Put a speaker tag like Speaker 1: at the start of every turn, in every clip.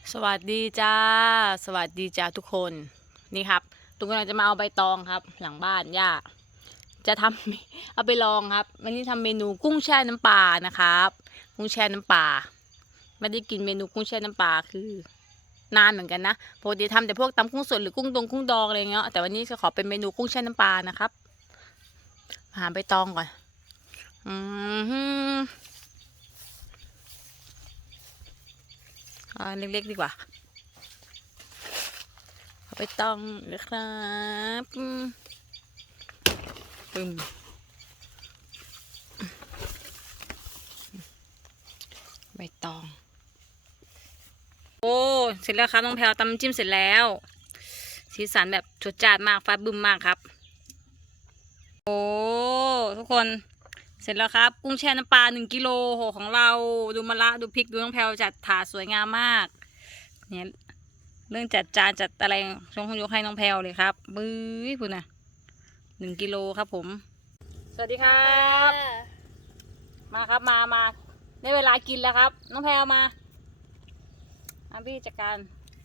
Speaker 1: สวัสดีจ้าสวัสดีจ้าทุกคนนี่ครับตุกกำลังจะมาเอาใบตองครับหลังบ้านย่าจะทำ เอาไปลองครับวันนี้ทำเมนูกุ้งแช่น้ำปลานะครับกุ้งแช่น้ำปลาไม่ได้กินเมนูกุ้งแช่น้ำปลาคือนานเหมือนกันนะปกติทำแต่พวกตำกุ้งสดหรือกุ้งดองอะไรเงี้ยแต่วันนี้จะขอเป็นเมนูกุ้งแช่น้ำปลานะครับหาใบตองก่อนอืมเล็กๆดีกว่าเอาไปต้องเลยครับปึ้มใบตองโอ้เสร็จแล้วครับน้องแพลวตำจิ้มเสร็จแล้วสีสันแบบจดจ้านมากฟ้าบึ้มมากครับโอ้ทุกคนเสร็จแล้วครับกุ้งแช่น้ำปลา1 กิโลโหของเราดูมะระดูพริกดูน้องแพลวจัดถาดสวยงามมากเนี่ยเรื่องจัดจานจัดอะไรยกให้น้องแพลวเลยครับบื้อคุณนะ1 กิโลครับผมสวัสดีครับมาครับมาได้เวลากินแล้วครับน้องแพลวมาพี่จัดการ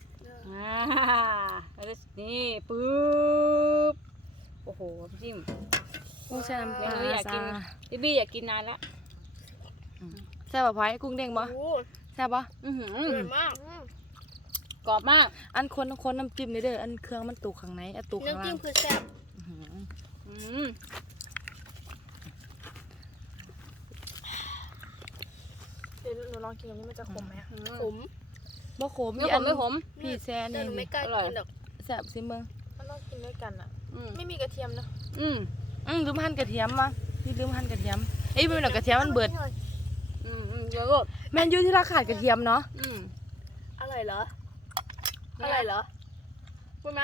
Speaker 1: นี่ปึ๊บโอ้โหจิ้ม
Speaker 2: กุ้งแช่น้ำปลา
Speaker 1: อยากกินบี้อยากกินนานแล้ว
Speaker 2: แซ่บปะพายกุ้งเด้งปะแซ่บปะ
Speaker 1: อร่อยมากกรอบมาก
Speaker 2: อันคนน้ำจิ้มเด้ออันเครื่องมันตุกข้างในอันตุกข้างล่าง
Speaker 3: น้ำจิ้มคือแซ่บ
Speaker 4: เดี๋ยวหนูลองกินตรงนี้มันจะขมไหม
Speaker 3: ขม
Speaker 2: บ่ขม
Speaker 1: ไม่ขม
Speaker 2: พี่แซ่
Speaker 3: แต่
Speaker 2: นี่
Speaker 3: หนูไม่กล้ากินหรอก
Speaker 2: แซ่บสิมึง
Speaker 4: มันต้องกินด้วยกันอ่ะไม่มีกระเทียมนะ
Speaker 2: ลืมหั่นกระเทียมมั้งพี่ลืมหั่นกระเทียมเอ้ยไม่เป็นหรอกกระเทียมมันเบิด
Speaker 1: เยอะ
Speaker 2: แมนยูที่ราขาดกระเทียมเนาะ
Speaker 3: อะไรเหรอ
Speaker 1: อะไรเหรอพูดไหม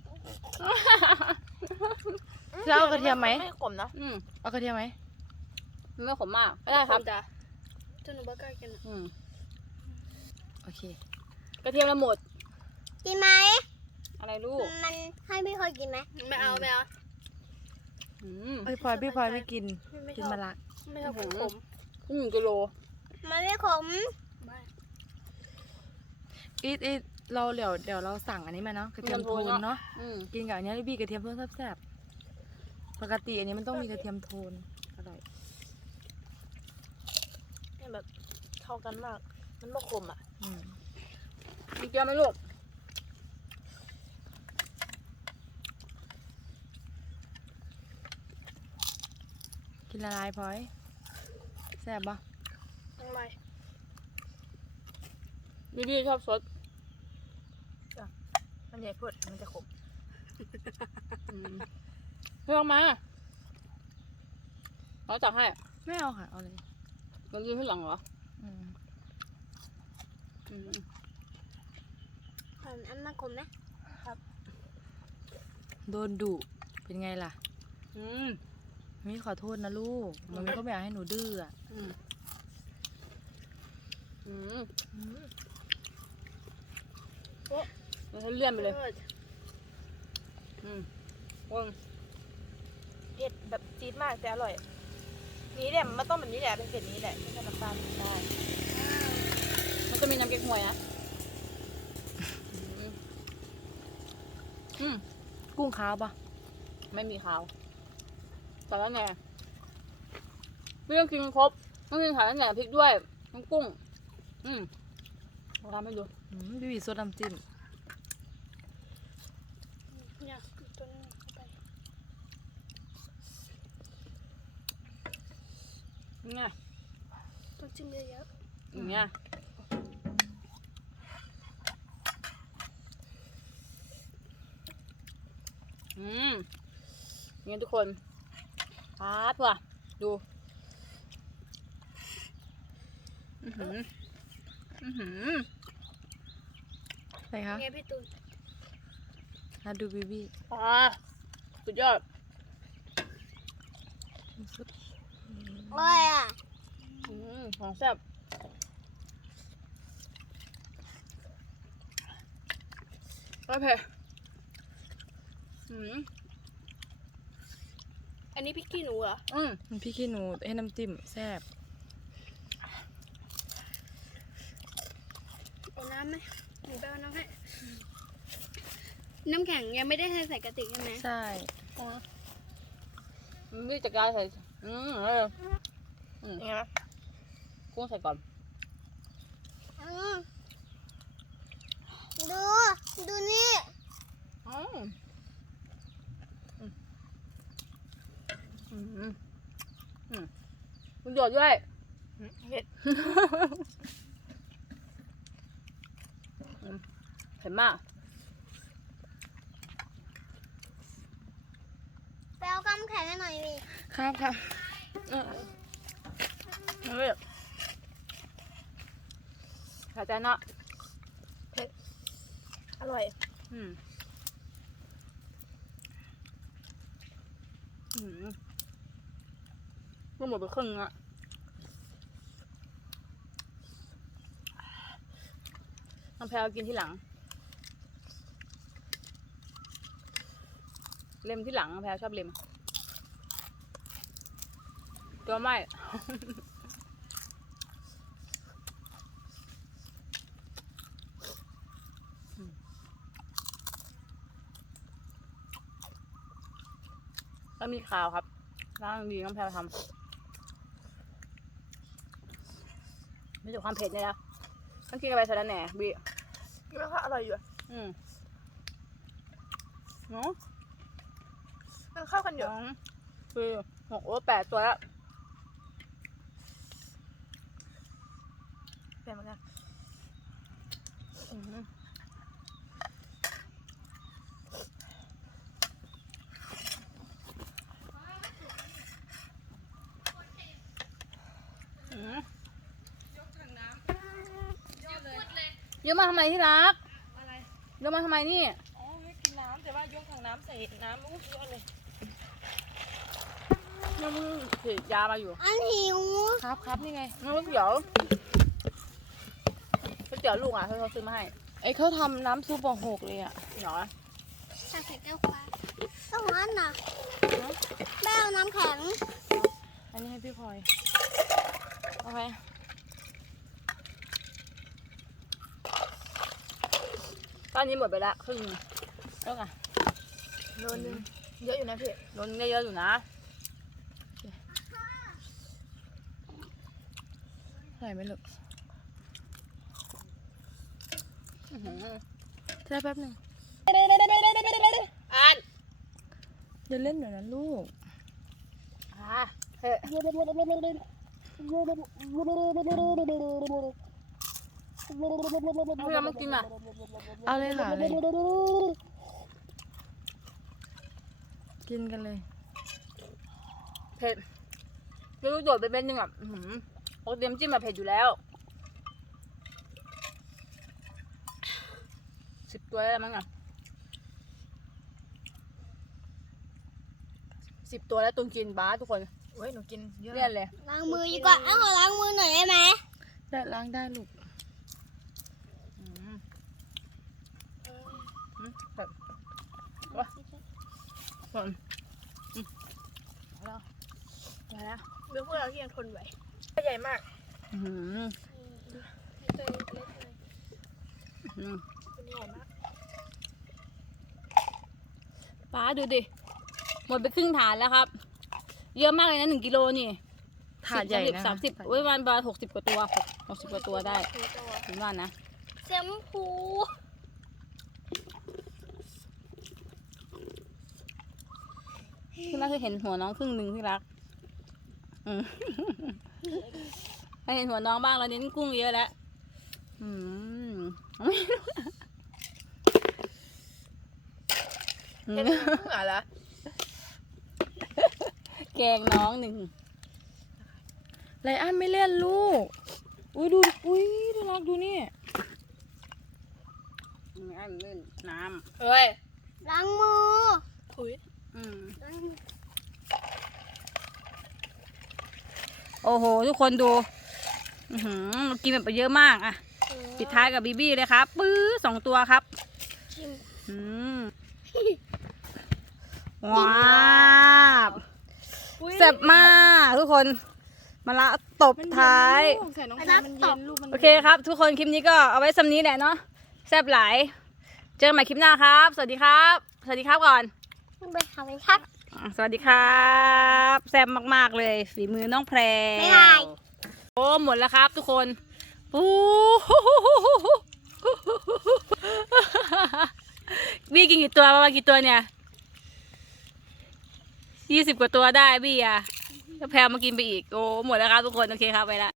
Speaker 2: จะเอากระเทียมไหม
Speaker 4: ไม่ขมนะ
Speaker 2: เอากระเทียมไหม
Speaker 1: ไม่ขมมากไม่ได้ครับ
Speaker 3: จ้ะจนหนูไม่กล้ากินอ่ะ
Speaker 2: โอเค
Speaker 1: กระเทียมละหมด
Speaker 5: กินไหม
Speaker 1: อะไรลูก
Speaker 5: มันให้พี่เคยกินไหม
Speaker 3: ไม่เอา
Speaker 2: พี่พลอยไม่กินกินมะระ
Speaker 4: ไม่ชอบขม
Speaker 1: 1 กิโล
Speaker 5: มันไม่ขม
Speaker 2: อีเราเดี๋ยวเราสั่งอันนี้มาเนาะกระเทียมโทนเนาะกินกับอันนี้พี่กระเทียมโทนแซ่บๆปกติอันนี้มันต้องมีกระเทียมโทนอร่อย
Speaker 4: เนี่ยแบบเข้ากันมาก มันไม่ขมอ่ะ
Speaker 1: มีเกลือไหมลูก
Speaker 2: กินละลายพลอยแซ่บปะ
Speaker 4: อะไร
Speaker 1: บี้ชอบซด
Speaker 4: มันใหญ่พูดมันจะขม
Speaker 1: เพิ่มมาเราจับให้
Speaker 2: ไม่เอาค่ะเอาเลย
Speaker 1: มันยืนที่หลังเหรอ
Speaker 5: อันมันขมไหม
Speaker 2: โดนดุเป็นไงล่ะ
Speaker 1: อืม
Speaker 2: มิขอโทษนะลูกมันก็ไม่อยากให้หนูดื้ออ่ะ
Speaker 1: เราเลื่อนไปเลยวน
Speaker 4: เผ็ดแบบจี๊ดมากแต่อร่อยนี้แหละมันต้องแบบนี้แหละเป็นเผ็ดนี้แหละไม่ใช่น้ำตาลได้
Speaker 1: มันก็มีน้ำเก๊กฮวยนะ
Speaker 2: กุ้งขาวปะ
Speaker 1: ไม่มีขาวแต่แล้วไงพี่ต้องกินครบต้องกินขาแล้วไงพริกด้วยน้ำกุ้งเราทำให้ดู
Speaker 2: พี่บีซดน้ำจิ้ม
Speaker 3: เนี่ยต้นไป
Speaker 1: เนี่ย
Speaker 3: ต้องจิ้มเยอะ
Speaker 1: อย่างเงี้ยเนี่ยทุกคนพาดว่ะดู
Speaker 2: ใส่คะ
Speaker 3: ๆไงพี่ตูน
Speaker 2: ดูบีบี
Speaker 1: สุดยอด
Speaker 5: อร่อยอ่ะ
Speaker 1: ของแซ่บโอเค
Speaker 3: อันนี้พริกขี้หนูเหรอ
Speaker 2: พี่ขี้หนูให้น้ำจิ้มแซ่บ
Speaker 3: เอาน้ำไหมหนูไปเอาน้ำให้น้ำแข็งยังไม่ได้ใส่กระติกใช่ไหม
Speaker 2: ใช่
Speaker 1: นี่จะกลายใส่เออ
Speaker 4: ยังไงวะ
Speaker 1: กุ้งใส่ก่อน
Speaker 5: อืมดูนี่
Speaker 1: คุณหยดด้วย
Speaker 4: เผ็ด
Speaker 1: เผ็ดมาก
Speaker 5: ไปเอากำแข็งให้หน่อยดิ
Speaker 2: ครับครับ
Speaker 1: มันไม่หายใจเนาะ
Speaker 4: อร่อย
Speaker 1: ก็หมดไปครึ่งอะน้องแพรกินที่หลัง เล็มที่หลังน้องแพรชอบเล็มตัวไม่ แล้วมีข่าวครับร้านดีน้องแพรทำไม่ถูกความเผ็ดเนี่ยนะต้องกินกันไปสะระแหน่บี
Speaker 4: กินแล้วก็อร่อยอยู่อะ
Speaker 1: เนาะ
Speaker 4: มันเข้ากันอยู่
Speaker 1: คือ6 8 ตัวแล้ว
Speaker 4: แปลกเหมือนกัน
Speaker 1: เยอะมาทำไมที่รักเยอะมาทำไมนี่
Speaker 2: อ๋อให้กินน้ำแต่ว่ายกถังน้ำใส่น้ำอู้เยอะเลย
Speaker 1: ยังมึงฉีดยามาอยู่
Speaker 5: อันหิว
Speaker 2: ครับครับนี่ไง
Speaker 1: งั้นก๋วยเตี๋ยวลูกอ่ะเขาซื้อมาให้
Speaker 2: ไอ้เขาทำน้ำซุปหกเลยอ่ะ
Speaker 1: เหรอ
Speaker 5: ตักใส่แก้วฟ้าต้องนั้นน่ะแม่เอาน้ำแข็ง
Speaker 2: อันนี้ให้พี่พลอยเอาไป
Speaker 1: ตอนนี้หมดไปละครึ่งแล้วกัน
Speaker 4: โลนึงเยอะอยู่นะพี่
Speaker 1: โดนเยอะอยู่นะ
Speaker 2: ใส่ไหมลูก
Speaker 1: อื้อหือ
Speaker 2: เธอแป๊บหนึง
Speaker 1: อ่าน
Speaker 2: อย่าเล่นแบบนั้นลูก
Speaker 1: เฮ้ยพี่ยังไม่กินอ่ะ
Speaker 2: เอาเลยค่ะเลยกินกันเลย
Speaker 1: เผ็ดลูกโดดไปเป็นหนึ่งอ่ะปกติน้ำจิ้มแบบเผ็ดอยู่แล้ว10 ตัวแล้วมั้งอ่ะ10 ตัวแล้วตุนกินบ้าทุกคน
Speaker 4: โอ้ยหนูกินเยอะ
Speaker 1: เลี่ยนเลย
Speaker 5: ล้างมือดีกว่าเอาขอล้างมือหน่อยได้ไหม
Speaker 2: ได้ล้างได้ลูก
Speaker 1: แบบว่าก่อนแล้ว
Speaker 4: เรื่องพวกเราที่ยังทนไหวใหญ่มาก
Speaker 3: ตัวเล็กๆเลย
Speaker 4: เป็นใหญ่มาก
Speaker 1: ป้าดูดิ หมดไปครึ่งฐานแล้วครับ เยอะมากเลยนะ1 กิโลนี่
Speaker 2: ถาดใหญ่นะ
Speaker 1: 30โอ้ยวันประมาณ60 กว่าตัว60 กว่าตัวได้ถึงว่านะ
Speaker 3: แชมพู
Speaker 1: ที่รักเคยเห็นหัวน้องครึ่งหนึ่งที่รักให้เห็นหัวน้องบ้างเราเน้นกุ้งเยอะแล้วไม่รู้
Speaker 4: เห็นเมื่อละ
Speaker 1: แกงน้อง1
Speaker 2: ไรอันไม่เล่นลูก อุ้ยดูอุ้ยดูรักดูนี่
Speaker 1: อันเล่นน้
Speaker 4: เฮ้ย
Speaker 5: ล้างมือ
Speaker 4: ถุย
Speaker 1: ำ
Speaker 5: ล้างมือ
Speaker 1: โอ้โห ทุกคนดูเรากินแบบไปเยอะมากอ่ะ ปิดท้ายกับบีบี้เลยครับปื้อ2 ตัวครับ
Speaker 5: ชิม
Speaker 1: ว้าวแซ่บมากทุกคนมาละตบท้าย
Speaker 2: ใส่น้องตาลมันเย็นลูกมัน
Speaker 1: โอเคครับ ทุกคนคลิปนี้ก็เอาไว้สำนี้แหละเนาะแซ่บหลายเจอกันใหม่คลิปหน้าครับ สวัสดีครับ สวัสดีครับก่อน
Speaker 5: ไปหาไปครับ
Speaker 1: สวัสดีครับแซ่บมากๆเลยฝีมือน้องแพร
Speaker 5: บ๊ายบาย
Speaker 1: โอ้หมดแล้วครับทุกคนปู บี้กินกี่ตัวประมาณกี่ตัวเนี่ย20 กว่าตัวได้บี้อ่ะแล้วแพรมากินไปอีกโอ้หมดแล้วครับทุกคนโอเคครับไปละ